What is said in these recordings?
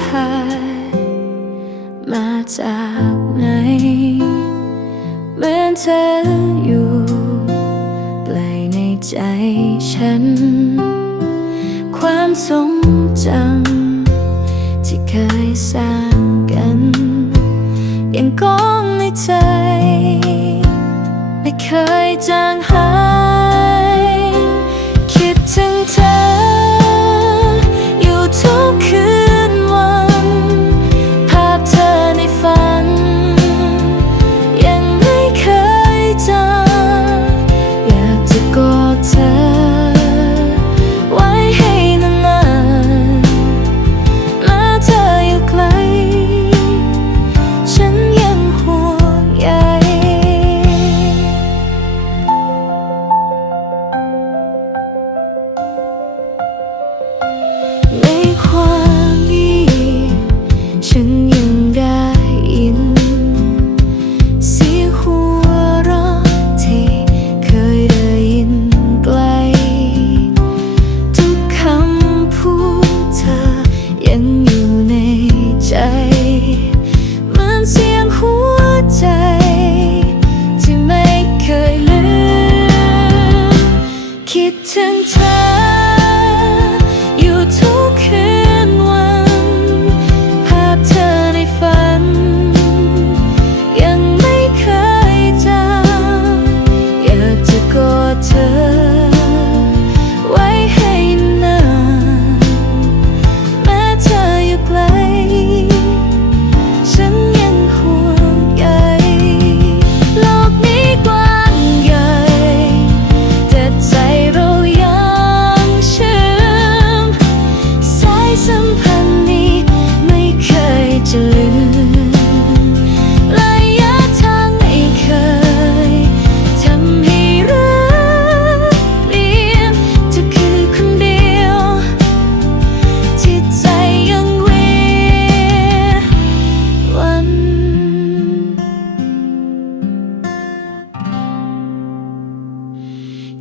พา มาจากไหน เหมือนเธออยู่ปลายในใจฉัน ความทรงจำที่เคยสร้างกัน ยังคงในใจ ไม่เคยจางหาย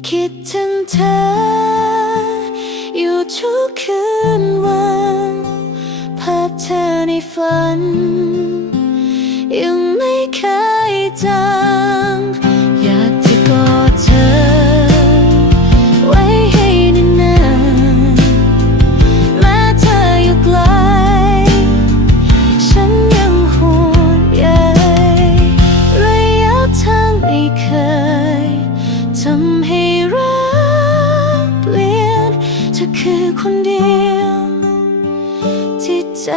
คิดถึงเธอ อยู่ทุกคืนวันภาพเธอในฝัน ธอคือคนเดียว ที่ใจ